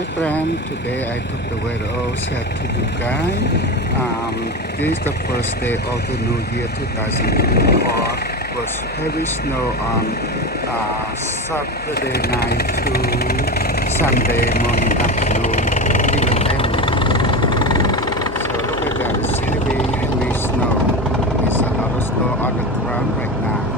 Hi friend, today I took the weather here to Dubai. This is the first day of the new year 2024. Was heavy snow on Saturday night to Sunday morning afternoon, even evening. So look at that, it's heavy snow. There's a lot of snow on the ground right now.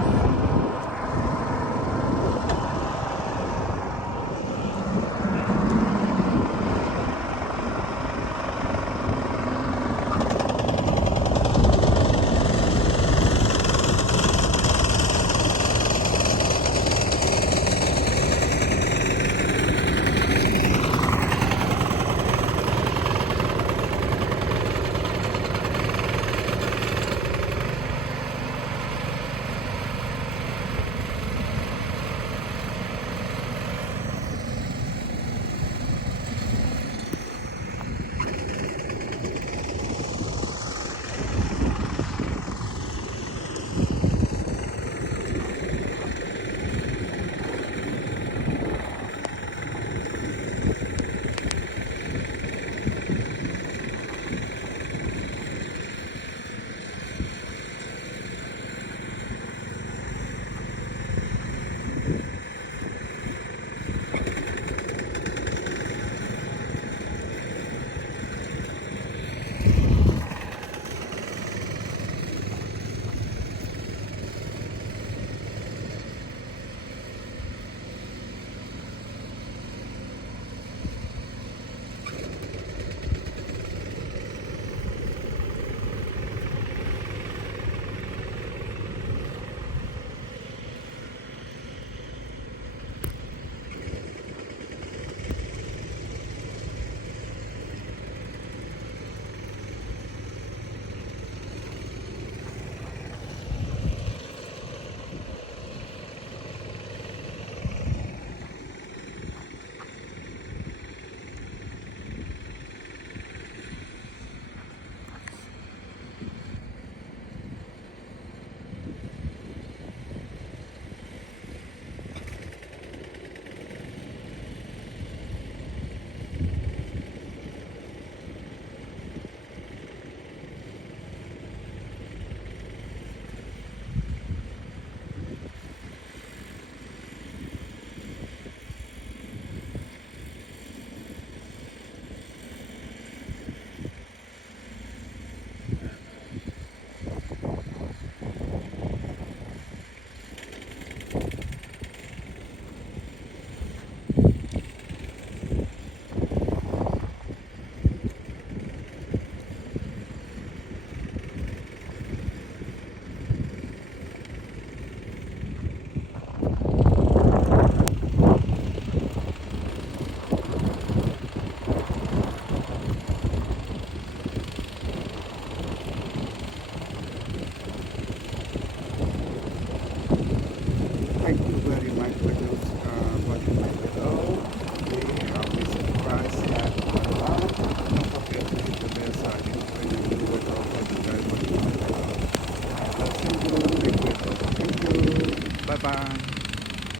Thank you very much for the